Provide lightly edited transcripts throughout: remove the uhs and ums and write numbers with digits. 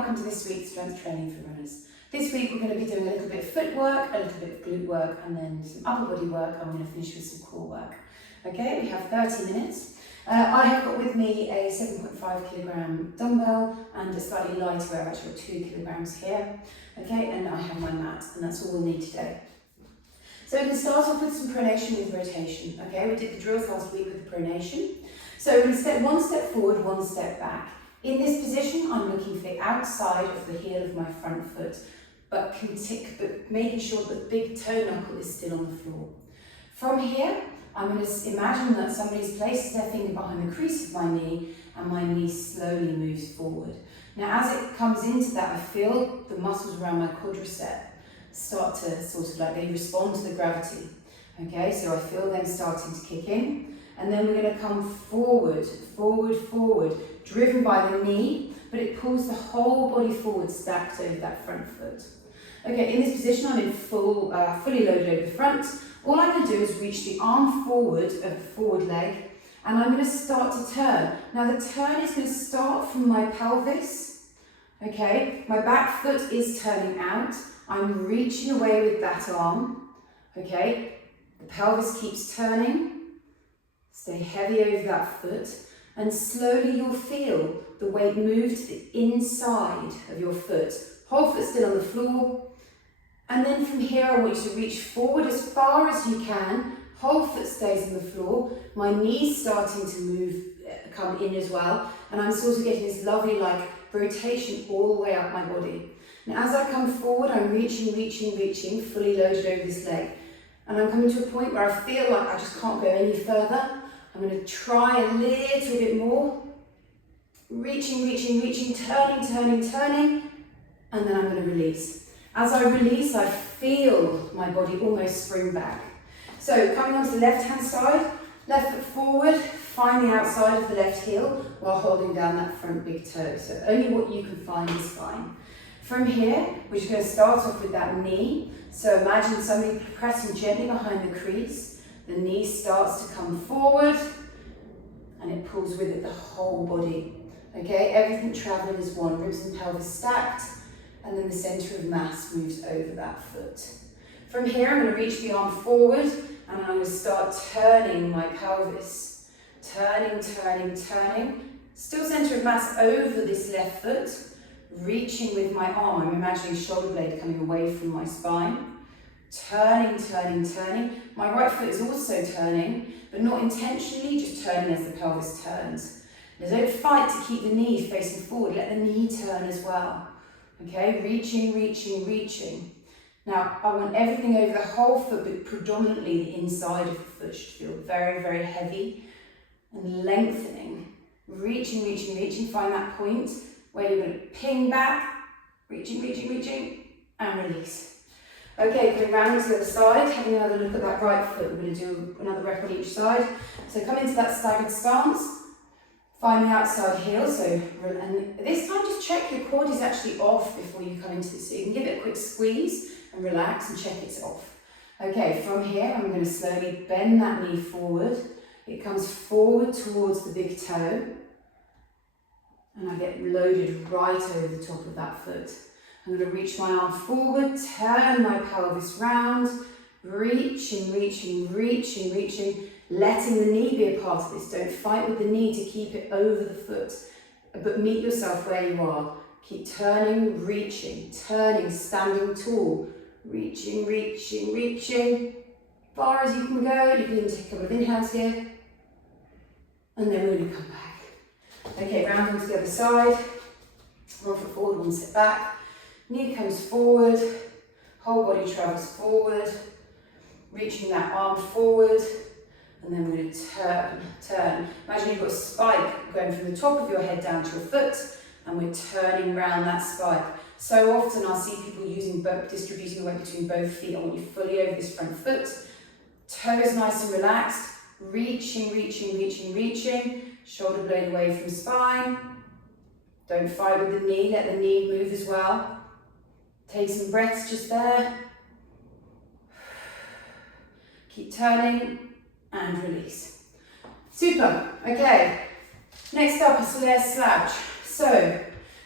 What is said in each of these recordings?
welcome to this week's strength training for runners. This week we're going to be doing a little bit of footwork, a little bit of glute work, and then some upper body work, and we're going to finish with some core work. Okay, we have 30 minutes. I have got with me a 7.5 kilogram dumbbell and a slightly lighter, I've actually got 2 kilograms here. Okay, and I have my mat, and that's all we'll need today. So we're going to start off with some pronation with rotation. Okay, we did the drills last week with the pronation. So we're going to step one step forward, one step back. In this position, I'm looking for the outside of the heel of my front foot, but making sure that the big toe knuckle is still on the floor. From here, I'm going to imagine that somebody's placed their finger behind the crease of my knee and my knee slowly moves forward. Now, as it comes into that, I feel the muscles around my quadricep start to sort of like, they respond to the gravity. Okay, so I feel them starting to kick in. And then we're going to come forward, forward, forward, driven by the knee, but it pulls the whole body forward, stacked over that front foot. Okay, in this position, I'm in fully loaded over the front. All I'm going to do is reach the arm forward of the forward leg, and I'm going to start to turn. Now the turn is going to start from my pelvis. Okay, my back foot is turning out. I'm reaching away with that arm. Okay, the pelvis keeps turning. Stay heavy over that foot, and slowly you'll feel the weight move to the inside of your foot. Whole foot still on the floor. And then from here, I want you to reach forward as far as you can. Whole foot stays on the floor. My knee's starting to move, come in as well. And I'm sort of getting this lovely like rotation all the way up my body. Now as I come forward, I'm reaching, reaching, reaching, fully loaded over this leg. And I'm coming to a point where I feel like I just can't go any further. I'm going to try a little bit more. Reaching, reaching, reaching, turning, turning, turning. And then I'm going to release. As I release, I feel my body almost spring back. So coming onto the left-hand side, left foot forward, find the outside of the left heel while holding down that front big toe. So only what you can find is fine. From here, we're just going to start off with that knee. So imagine somebody pressing gently behind the crease. The knee starts to come forward and it pulls with it the whole body. Okay, everything traveling as one, ribs and pelvis stacked, and then the center of mass moves over that foot. From here, I'm going to reach the arm forward and I'm going to start turning my pelvis. Turning, turning, turning. Still center of mass over this left foot. Reaching with my arm, I'm imagining shoulder blade coming away from my spine. Turning, turning, turning. My right foot is also turning, but not intentionally, just turning as the pelvis turns. Now don't fight to keep the knee facing forward, let the knee turn as well. Okay, reaching, reaching, reaching. Now I want everything over the whole foot, but predominantly the inside of the foot should feel very, very heavy and lengthening. Reaching, reaching, reaching, find that point where you're going to ping back, reaching, reaching, reaching, and release. Okay, going round to the other side, having another look at that right foot. We're going to do another rep on each side. So come into that staggered stance, find the outside heel. And this time just check your quad is actually off before you come into it. So you can give it a quick squeeze and relax and check it's off. Okay, from here, I'm going to slowly bend that knee forward. It comes forward towards the big toe. And I get loaded right over the top of that foot. I'm going to reach my arm forward, turn my pelvis round, reaching, reaching, reaching, reaching, letting the knee be a part of this. Don't fight with the knee to keep it over the foot, but meet yourself where you are. Keep turning, reaching, turning, standing tall, reaching, reaching, reaching, far as you can go. You can even take a couple of inhales here, and then we're going to come back. Okay, round onto the other side, one foot forward, one step back. Knee comes forward, whole body travels forward, reaching that arm forward, and then we're going to turn, turn. Imagine you've got a spike going from the top of your head down to your foot, and we're turning round that spike. So often I'll see people distributing the weight between both feet. I want you fully over this front foot, toes nice and relaxed, reaching, reaching, reaching, reaching, shoulder blade away from spine. Don't fight with the knee, let the knee move as well. Take some breaths just there. Keep turning and release. Super, okay. Next up is Soleus slouch. So,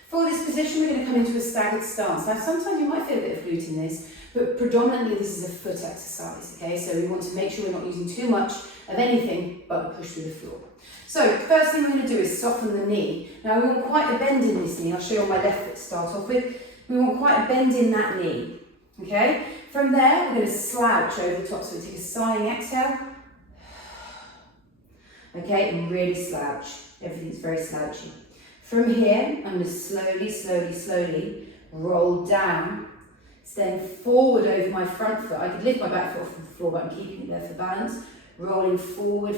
for this position, we're going to come into a staggered stance. Now, sometimes you might feel a bit of glute in this, but predominantly this is a foot exercise, okay? So we want to make sure we're not using too much of anything but the push through the floor. So, first thing we're going to do is soften the knee. Now, we want quite a bend in this knee. I'll show you on my left foot to start off with. We want quite a bend in that knee, okay? From there, we're going to slouch over the top. So we take a sighing exhale. Okay, and really slouch. Everything's very slouchy. From here, I'm going to slowly roll down, then forward over my front foot. I could lift my back foot off the floor, but I'm keeping it there for balance. Rolling forward.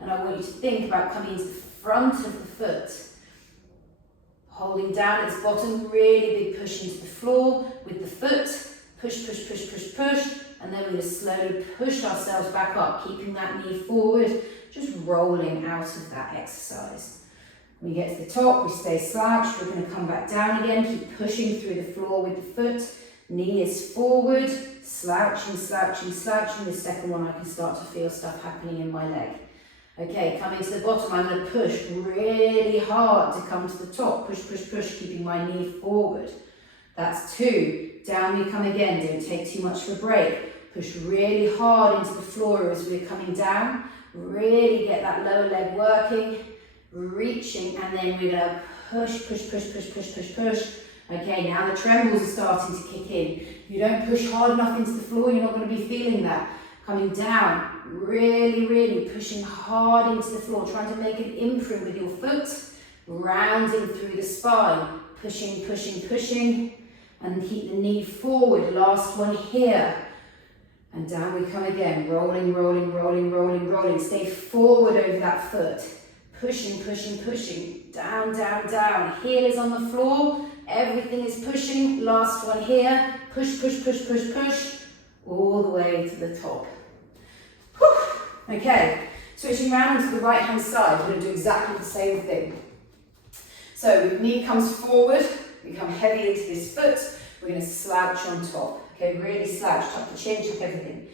And I want you to think about coming into the front of the foot. Holding down its bottom, really big push into the floor with the foot. Push. And then we're going to slowly push ourselves back up, keeping that knee forward, just rolling out of that exercise. When we get to the top, we stay slouched. We're going to come back down again, keep pushing through the floor with the foot. Knee is forward, slouching. The second one, I can start to feel stuff happening in my leg. Okay, coming to the bottom, I'm going to push really hard to come to the top. Push, keeping my knee forward. That's 2. Down we come again. Don't take too much for a break. Push really hard into the floor as we're coming down. Really get that lower leg working. Reaching, and then we're going to push. Okay, now the trembles are starting to kick in. If you don't push hard enough into the floor, you're not going to be feeling that. Coming down, really pushing hard into the floor, trying to make an imprint with your foot, rounding through the spine, pushing, and keep the knee forward. Last one here. And down we come again, rolling. Stay forward over that foot. Pushing. Down. Heel is on the floor. Everything is pushing. Last one here. Push. All the way to the top. Whew. Okay, switching around to the right hand side. We're going to do exactly the same thing. So knee comes forward. We come heavy into this foot. We're going to slouch on top. Okay, really slouch. Tuck the chin, tuck everything.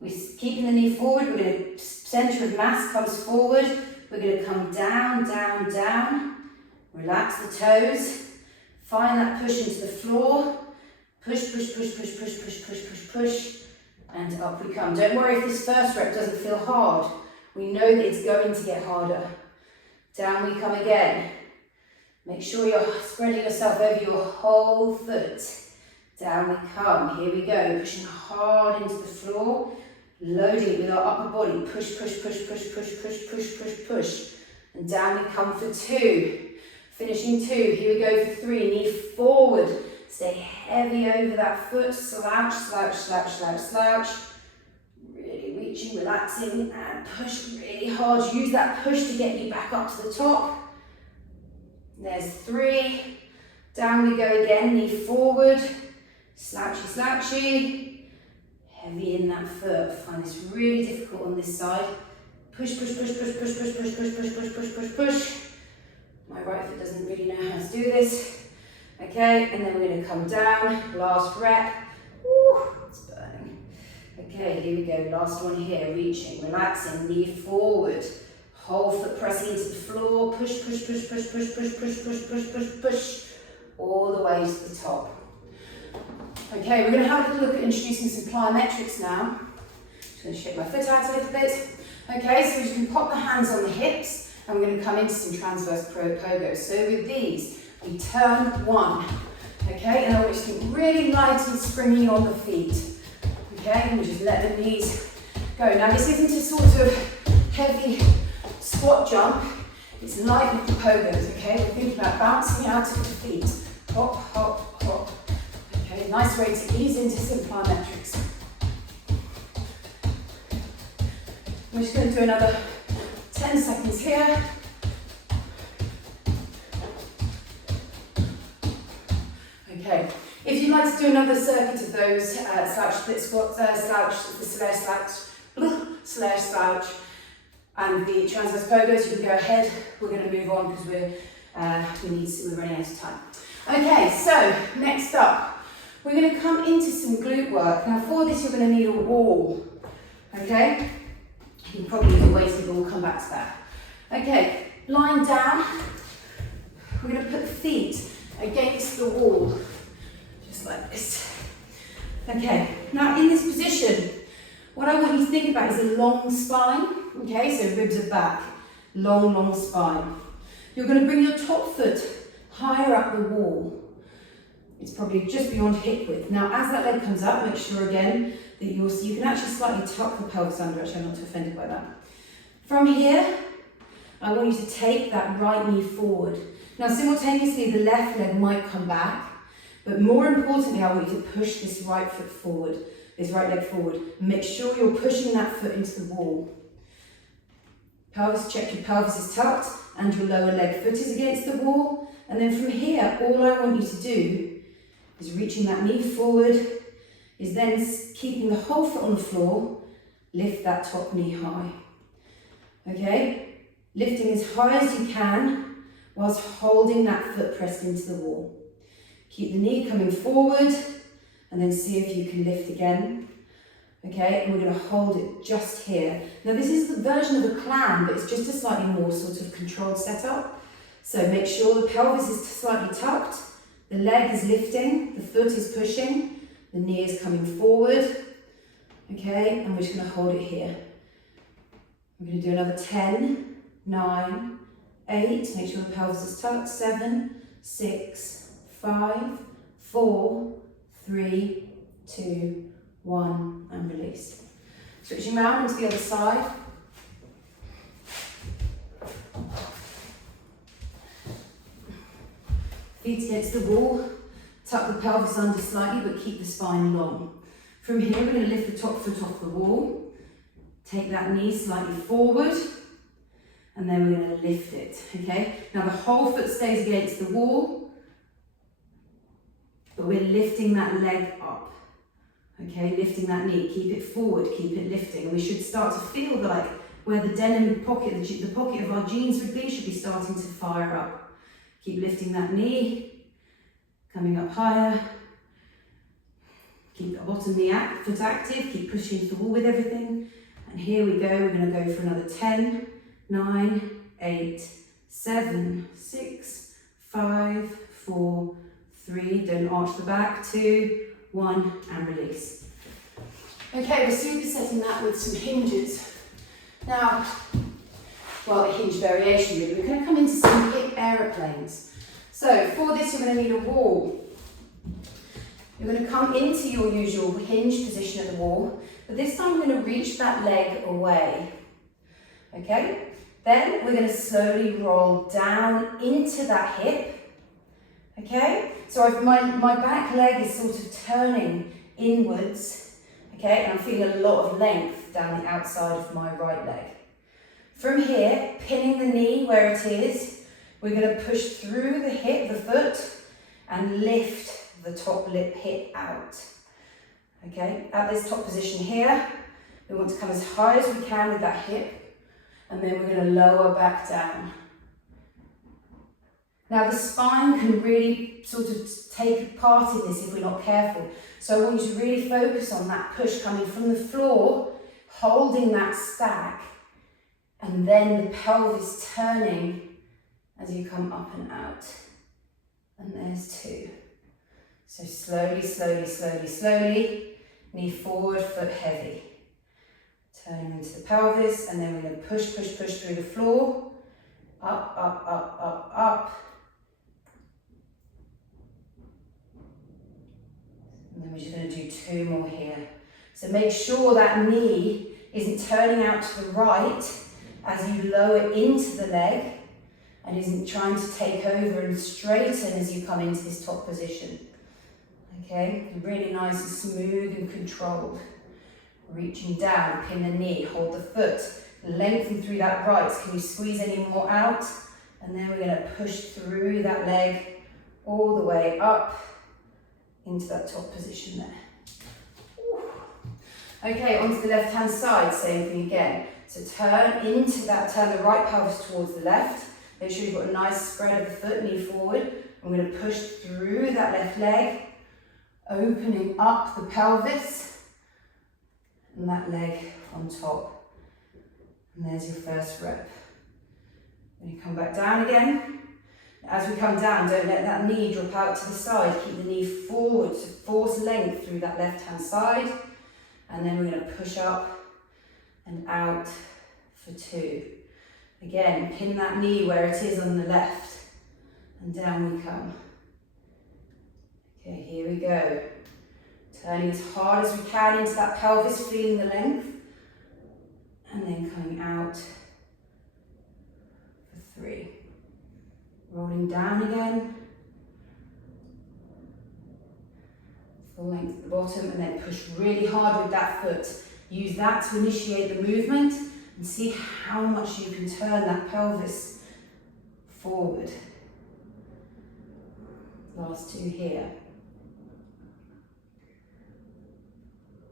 We're keeping the knee forward. We're going to, center of mass comes forward. We're going to come down. Relax the toes. Find that push into the floor. Push. And up we come. Don't worry if this first rep doesn't feel hard. We know that it's going to get harder. Down we come again. Make sure you're spreading yourself over your whole foot. Down we come. Here we go. Pushing hard into the floor. Loading it with our upper body. Push. And down we come for 2. Finishing 2. Here we go for 3. Knee forward. Stay heavy over that foot. Slouch. Really reaching, relaxing, and push really hard. Use that push to get you back up to the top. There's 3. Down we go again. Knee forward. Slouchy. Heavy in that foot. I find this really difficult on this side. Push. My right foot doesn't really know how to do this. Okay, and then we're going to come down. Last rep. Woo, it's burning. Okay, here we go. Last one here. Reaching, relaxing, knee forward. Whole foot pressing into the floor. Push. All the way to the top. Okay, we're going to have a little look at introducing some plyometrics now. Just going to shake my foot out a little bit. Okay, so we can pop the hands on the hips and we're going to come into some transverse pogos. So with these, we turn 1. Okay, and I want you to think really light and springy on the feet. Okay, and we just let the knees go. Now this isn't a sort of heavy squat jump. It's light with the pogos, okay? We're thinking about bouncing out of the feet. Hop. Okay, nice way to ease into some plyometrics. We're just going to do another 10 seconds here. Okay, if you'd like to do another circuit of those slouch split squats, slouch, the Soleus slouch, and the transverse pogos, you can go ahead. We're going to move on because we're running out of time. Okay, so next up, we're going to come into some glute work. Now for this, you're going to need a wall. Okay, you can probably use a weighted ball. We'll come back to that. Okay, lying down, we're going to put feet against the wall, just like this. Okay, now in this position, what I want you to think about is a long spine. Okay, so ribs are back, long spine. You're going to bring your top foot higher up the wall. It's probably just beyond hip width. Now, as that leg comes up, make sure again that you can actually slightly tuck the pelvis under. Actually, I'm not too offended by that. From here, I want you to take that right knee forward. Now, simultaneously, the left leg might come back, but more importantly, I want you to push this right foot forward, this right leg forward. Make sure you're pushing that foot into the wall. Pelvis, check your pelvis is tucked and your lower leg foot is against the wall. And then from here, all I want you to do is reaching that knee forward, is then keeping the whole foot on the floor, lift that top knee high. Okay? Lifting as high as you can whilst holding that foot pressed into the wall. Keep the knee coming forward and then see if you can lift again. Okay, and we're going to hold it just here. Now this is the version of a clam, but it's just a slightly more sort of controlled setup. So make sure the pelvis is slightly tucked, the leg is lifting, the foot is pushing, the knee is coming forward. Okay, and we're just going to hold it here. We're going to do another 10, 9, 8, make sure the pelvis is tucked, 7, 6, 5, 4, 3, 2, 1, and release. Switching around into the other side. Feet against the wall, tuck the pelvis under slightly, but keep the spine long. From here, we're going to lift the top foot off the wall, take that knee slightly forward, and then we're going to lift it, okay? Now the whole foot stays against the wall, but we're lifting that leg up. Okay, lifting that knee, keep it forward, keep it lifting. We should start to feel like where the denim pocket, the pocket of our jeans would be, should be starting to fire up. Keep lifting that knee, coming up higher. Keep the bottom of the foot active, keep pushing to the wall with everything. And here we go, we're going to go for another 10, 9, 8, 7, 6, 5, 4, 3, don't arch the back, 2, 1, and release. Okay, we're supersetting that with some hinges. Now, well, a hinge variation really. We're going to come into some hip aeroplanes. So for this, you're going to need a wall. You're going to come into your usual hinge position at the wall, but this time we're going to reach that leg away. Okay? Then we're going to slowly roll down into that hip. Okay, so my back leg is sort of turning inwards, okay, and I'm feeling a lot of length down the outside of my right leg. From here, pinning the knee where it is, we're going to push through the hip, the foot, and lift the top hip out. Okay, at this top position here, we want to come as high as we can with that hip, and then we're going to lower back down. Now the spine can really sort of take part in this if we're not careful. So I want you to really focus on that push coming from the floor, holding that stack, and then the pelvis turning as you come up and out. And there's 2. So slowly, slowly, slowly, slowly, knee forward, foot heavy. Turning into the pelvis, and then we're going to push, push, push through the floor, up, up, up, up, up. And then we're just going to do 2 more here. So make sure that knee isn't turning out to the right as you lower into the leg and isn't trying to take over and straighten as you come into this top position. Okay, really nice and smooth and controlled. Reaching down, pin the knee, hold the foot, lengthen through that right. Can you squeeze any more out? And then we're going to push through that leg all the way up into that top position there. Ooh. Okay, onto the left hand side, same thing again. So turn into that, turn the right pelvis towards the left. Make sure you've got a nice spread of the foot, knee forward. I'm going to push through that left leg, opening up the pelvis and that leg on top. And there's your first rep. Then you come back down again. As we come down, don't let that knee drop out to the side. Keep the knee forward to force length through that left-hand side. And then we're going to push up and out for 2. Again, pin that knee where it is on the left. And down we come. Okay, here we go. Turning as hard as we can into that pelvis, feeling the length. And then coming out for 3. Rolling down again. Full length at the bottom, and then push really hard with that foot. Use that to initiate the movement and see how much you can turn that pelvis forward. Last 2 here.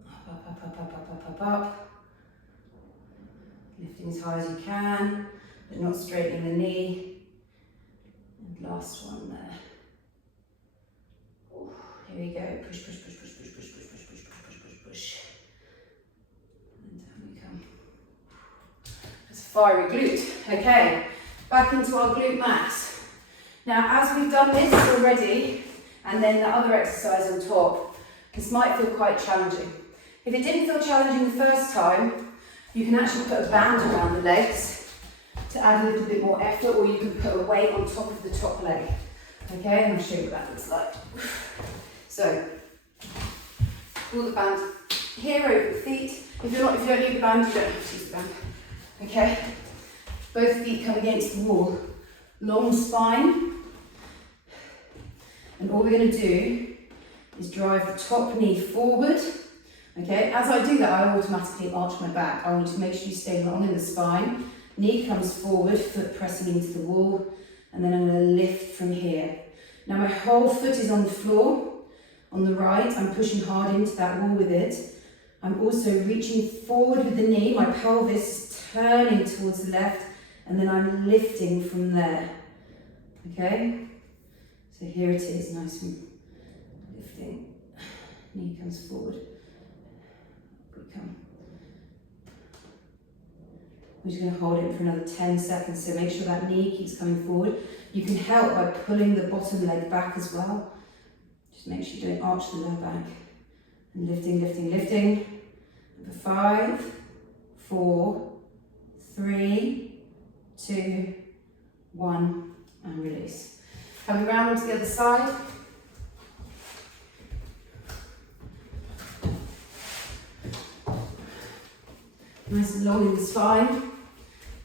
Up, up, up, up, up, up, up, up. Lifting as high as you can, but not straightening the knee. And last one there. Here we go. Push, push, push, push, push, push, push, push, push, push, push, push, push. And down we come. That's a fiery glute. Okay, back into our glute max. Now, as we've done this already, and then the other exercise on top, this might feel quite challenging. If it didn't feel challenging the first time, you can actually put a band around the legs to add a little bit more effort, or you can put a weight on top of the top leg. Okay, and I'll show you what that looks like. So, pull the band here over the feet. If you don't need the band, you don't have to use the band. Okay, both feet come against the wall. Long spine. And all we're going to do is drive the top knee forward. Okay, as I do that, I automatically arch my back. I want to make sure you stay long in the spine. Knee comes forward, foot pressing into the wall, and then I'm going to lift from here. Now my whole foot is on the floor. On the right, I'm pushing hard into that wall with it. I'm also reaching forward with the knee. My pelvis is turning towards the left, and then I'm lifting from there. Okay? So here it is, nice and lifting. Knee comes forward. We come. We're just going to hold it for another 10 seconds, so make sure that knee keeps coming forward. You can help by pulling the bottom leg back as well. Just make sure you don't arch the lower back. And lifting, lifting, lifting. For 5, 4, 3, 2, 1, and release. Coming round onto the other side. Nice and long in the spine.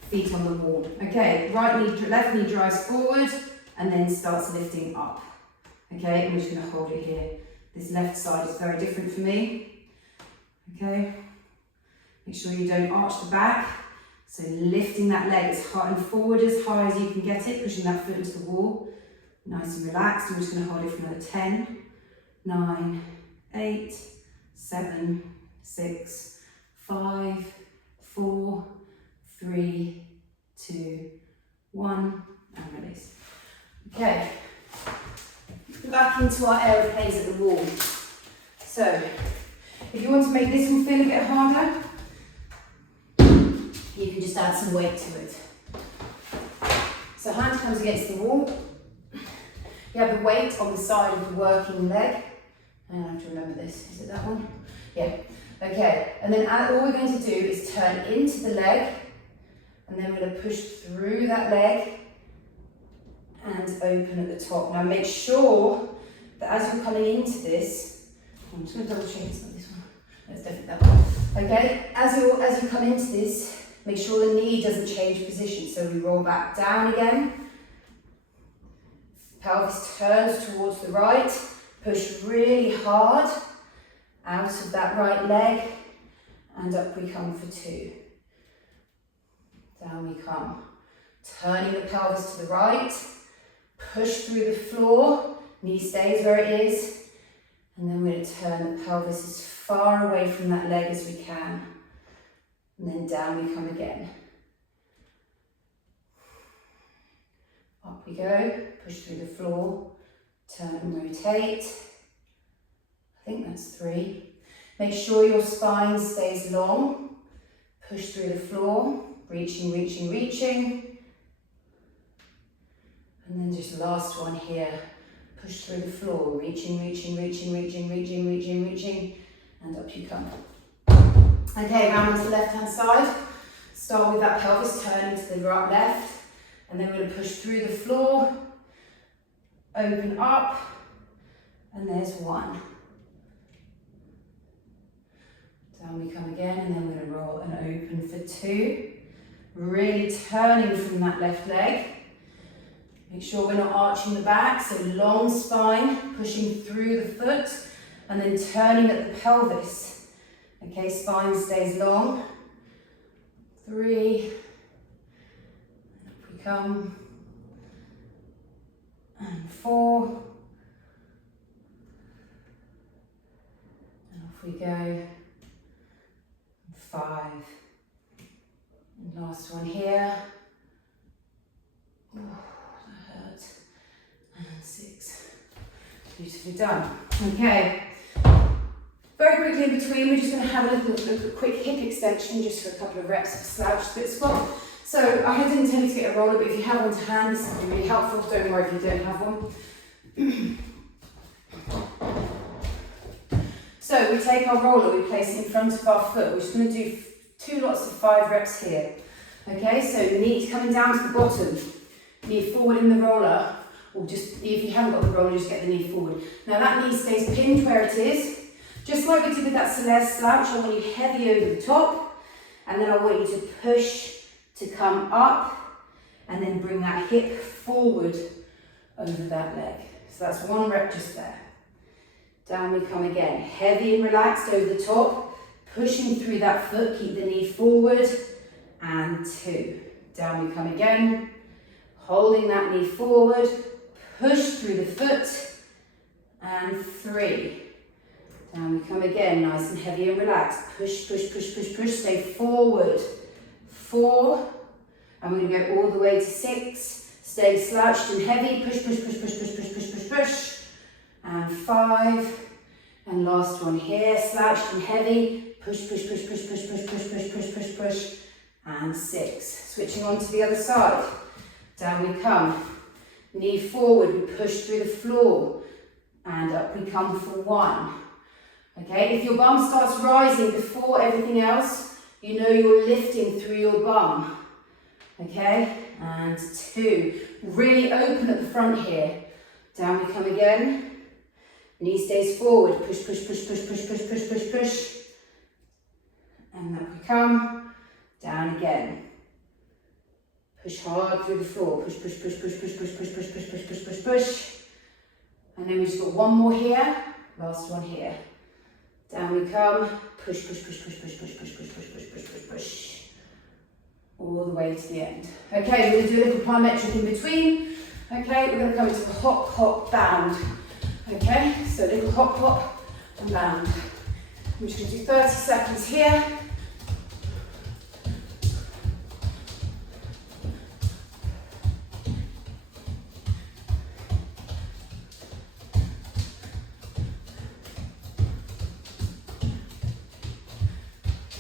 Feet on the wall. Okay, right knee, left knee drives forward and then starts lifting up. Okay, I'm just going to hold it here. This left side is very different for me. Okay, make sure you don't arch the back. So lifting that leg as hard and forward as high as you can get it, pushing that foot into the wall. Nice and relaxed. I'm just going to hold it for another 10, 9, 8, 7, 6, 5, 4, 3, 2, 1, and release. Okay, back into our aeroplanes at the wall. So, if you want to make this one feel a bit harder, you can just add some weight to it. So hand comes against the wall. You have the weight on the side of the working leg. And I have to remember this, is it that one? Yeah. Okay, and then all we're going to do is turn into the leg, and then we're going to push through that leg and open at the top. Now make sure that as you're coming into this, I'm just going to double check it's not this one. That's definitely that one. Okay, as you come into this, make sure the knee doesn't change position. So we roll back down again. Pelvis turns towards the right. Push really hard out of that right leg, and up we come for 2. Down we come. Turning the pelvis to the right, push through the floor, knee stays where it is, and then we're going to turn the pelvis as far away from that leg as we can, and then down we come again. Up we go, push through the floor, turn and rotate. I think that's 3. Make sure your spine stays long. Push through the floor, reaching, reaching, reaching. And then just last one here. Push through the floor, reaching, reaching, reaching, reaching, reaching, reaching, reaching, and up you come. Okay, round onto the left-hand side. Start with that pelvis, turning to the right, left, and then we're going to push through the floor, open up, and there's one. Down we come again, and then we're going to roll and open for two. Really turning from that left leg. Make sure we're not arching the back, so long spine, pushing through the foot, and then turning at the pelvis. Okay, spine stays long. 3, up we come, and 4, and off we go, and 5, and last one here. Oh, that hurt. And 6. Beautifully done. Okay. Very quickly in between, we're just going to have a little quick hip extension just for a couple of reps of slouch split squat. So I didn't tell you to get a roller, but if you have one to hand, this will be really helpful. Don't worry if you don't have one. So we take our roller, we place it in front of our foot. We're just going to do 2 lots of 5 reps here. Okay, so knee coming down to the bottom, knee forward in the roller, or just, if you haven't got the roller, just get the knee forward. Now that knee stays pinned where it is. Just like we did with that Soleus slouch, I want you heavy over the top, and then I want you to push to come up, and then bring that hip forward over that leg. So that's 1 rep just there. Down we come again, heavy and relaxed over the top, pushing through that foot, keep the knee forward, and 2. Down we come again, holding that knee forward, push through the foot, and 3. Down we come again, nice and heavy and relaxed. Push, push, push, push, push, stay forward. 4, and we're going to go all the way to 6. Stay slouched and heavy, push, push, push, push, push, push, push, push, push. And 5, and last one here, slouched and heavy, push, push, push, push, push, push, push, push, push, push, push, and 6. Switching on to the other side. Down we come, knee forward, we push through the floor, and up we come for 1. Okay, if your bum starts rising before everything else, you know you're lifting through your bum. Okay, and 2. Really open at the front here. Down we come again. Knee stays forward. Push, push, push, push, push, push, push, push, push. And up we come. Down again. Push hard through the floor. Push, push, push, push, push, push, push, push, push, push, push, push, push. And then we just got 1 more here. Last one here. Down we come, push, push, push, push, push, push, push, push, push, push, push, push, push, all the way to the end. Okay, we're going to do a little plyometric in between. Okay, we're going to come into the hop, hop, bound. Okay, so little hop, hop, and bound. I'm just going to do 30 seconds here.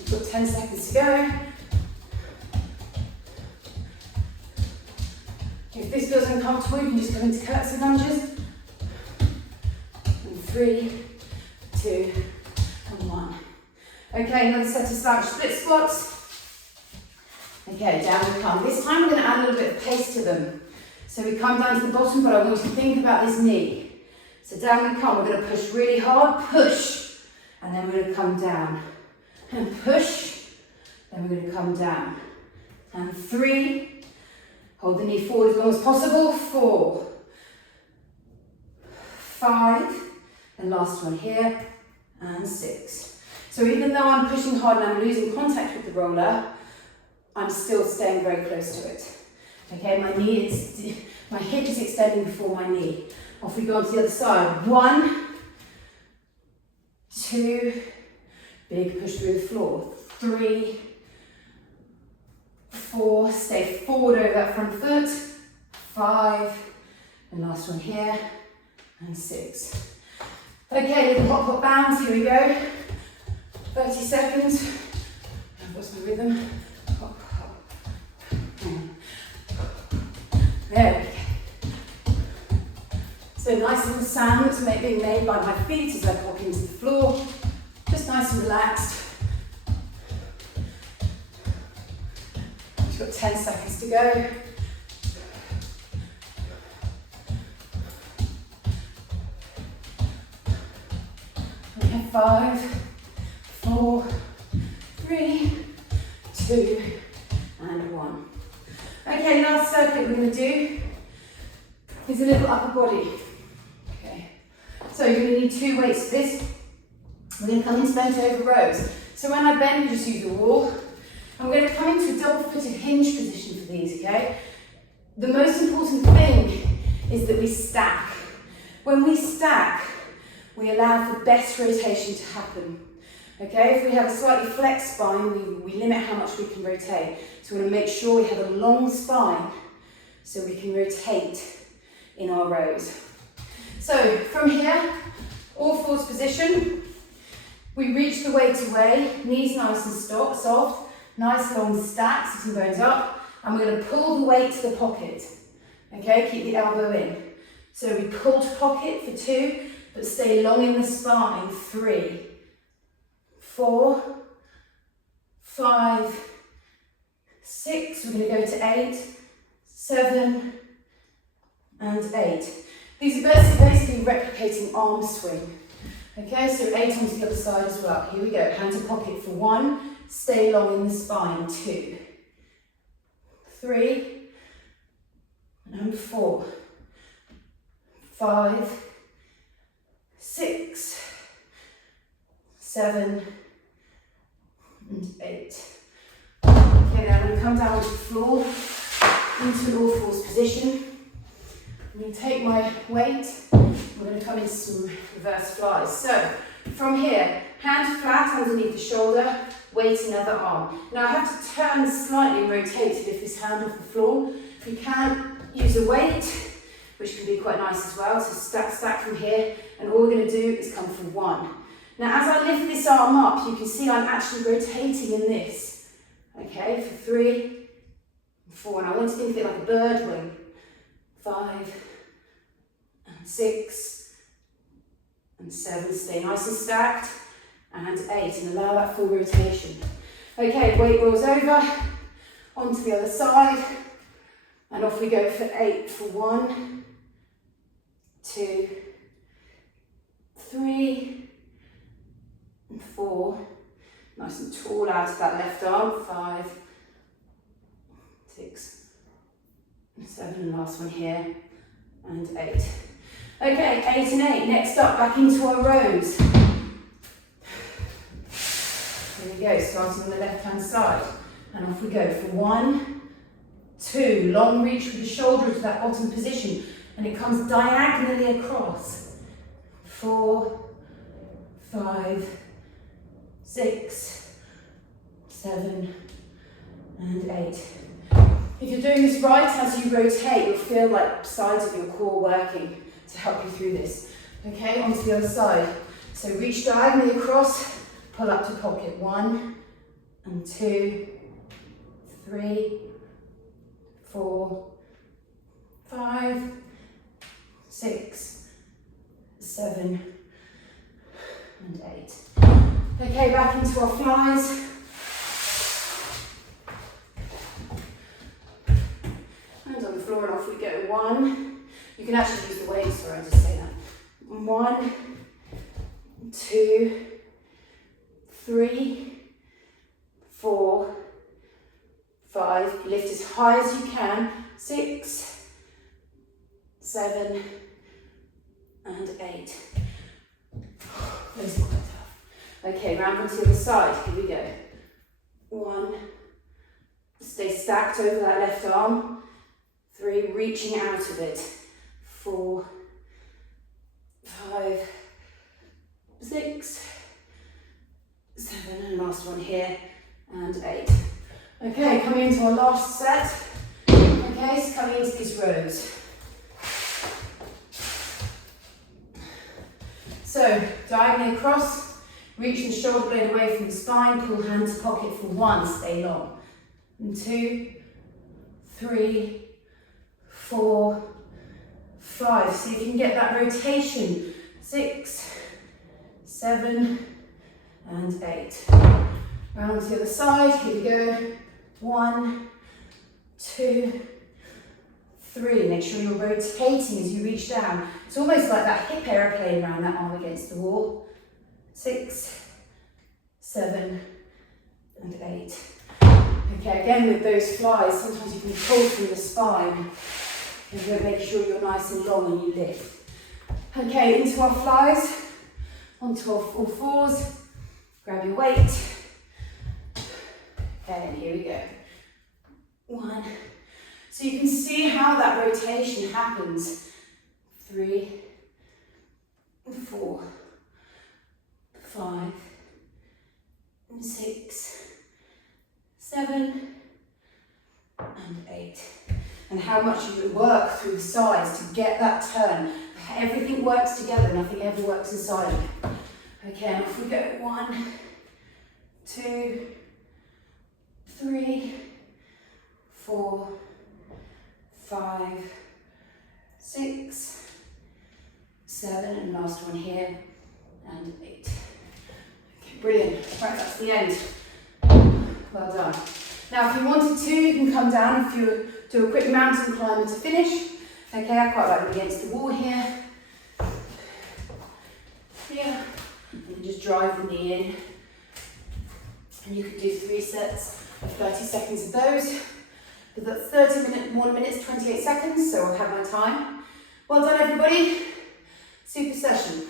We've got 10 seconds to go. If this feels uncomfortable, you can just go into curtsy lunges. And 3, 2, and 1. Okay, another set of slouch split squats. Okay, down we come. This time we're going to add a little bit of pace to them. So we come down to the bottom, but I want you to think about this knee. So down we come. We're going to push really hard, push, and then we're going to come down. And push, then we're going to come down. And 3, hold the knee forward as long as possible. 4, 5, and last one here, and 6. So even though I'm pushing hard and I'm losing contact with the roller, I'm still staying very close to it. Okay, my hip is extending before my knee. Off we go on to the other side. 1, 2, big push through the floor. 3, 4, stay forward over that front foot. 5, and last one here, and 6. Okay, little hop hop bounds, here we go. 30 seconds. What's the rhythm? Hop, hop. There we go. So nice little sounds being made by my feet as I pop into the floor. Just nice and relaxed. You've got 10 seconds to go. We have 5, 4, 3, 2, and 1. Okay, last circuit we're going to do is a little upper body. Okay, so you're going to need 2 weights for this. We're going to come into bent over rows. So when I bend, you just use a wall. And we're going to come into a double-footed hinge position for these, okay? The most important thing is that we stack. When we stack, we allow for best rotation to happen. Okay, if we have a slightly flexed spine, we limit how much we can rotate. So we want to make sure we have a long spine so we can rotate in our rows. So from here, all fours position, we reach the weight away, knees nice and soft, nice long stack, sitting bones up, and we're going to pull the weight to the pocket. Okay, keep the elbow in. So we pull to pocket for 2, but stay long in the spine, 3, 4, 5, 6, we're going to go to 8, 7, and 8. These are basically replicating arm swing. Okay, so 8 onto the other side as well. Here we go, hand to pocket for 1, stay long in the spine, 2, 3, and 4, 5, 6, 7, and 8. Okay, now I'm going to come down to the floor, into an all fours position. I'm going to take my weight, we're going to come into some reverse flies. So, from here, hand flat underneath the shoulder, weight in other arm. Now I have to turn slightly and rotate to lift this hand off the floor. You can use a weight, which can be quite nice as well. So stack from here, and all we're going to do is come for 1. Now as I lift this arm up, you can see I'm actually rotating in this. Okay, for 3, 4, and I want to think of it like a bird wing. 5, and 6, and 7, stay nice and stacked, and 8, and allow that full rotation. Okay, weight rolls over, onto the other side, and off we go for 8 for 1, 2, 3, and 4, nice and tall out of that left arm, 5, 6, 7, and last one here, and 8. Okay, 8 and 8. Next up, back into our rows. Here we go, starting on the left-hand side. And off we go for 1, 2. Long reach with the shoulder to that bottom position. And it comes diagonally across. 4, 5, 6, 7, and 8. If you're doing this right, as you rotate, you'll feel like sides of your core working to help you through this. Okay, onto the other side. So reach diagonally across, pull up to pocket. 1, and 2, 3, 4, 5, 6, 7, and 8. Okay, back into our flies. Hands on the floor and off we go. 1. You can actually use the weight, sorry, I just say that. 1, 2, 3, 4, 5. Lift as high as you can. 6, 7, and 8. Those are quite tough. Okay, round onto the other side. Here we go. 1. Stay stacked over that left arm. 3, reaching out of it. 4, 5, 6, 7, and last one here, and 8. Okay, coming into our last set. Okay, so coming into these rows. So, diagonally across, reach the shoulder blade away from the spine, pull hand to pocket for 1, stay long. And 2, 3, 4, 5. See if you can get that rotation. 6, 7, and 8. Round to the other side. Here we go. 1, 2, 3. Make sure you're rotating as you reach down. It's almost like that hip aeroplane around that arm against the wall. 6, 7, and 8. Okay, again with those flies, sometimes you can pull through the spine. And make sure you're nice and long when you lift. Okay, into our flies. Onto our all fours. Grab your weight. And here we go. 1. So you can see how that rotation happens. 3, 4, 5, 6, 7, and 8. And how much you would work through the sides to get that turn. Everything works together, nothing ever works in silence. Okay, and off we go. 1, 2, 3, 4, 5, 6, 7, and last one here, and 8. Okay, brilliant. Right, that's the end. Well done. Now, if you wanted to, you can come down if you do a quick mountain climber to finish. Okay, I quite like them against the wall here. Here, and just drive the knee in. And you can do 3 sets of 30 seconds of those. But that's 31 minutes, 28 seconds, so I'll have my time. Well done, everybody. Super session.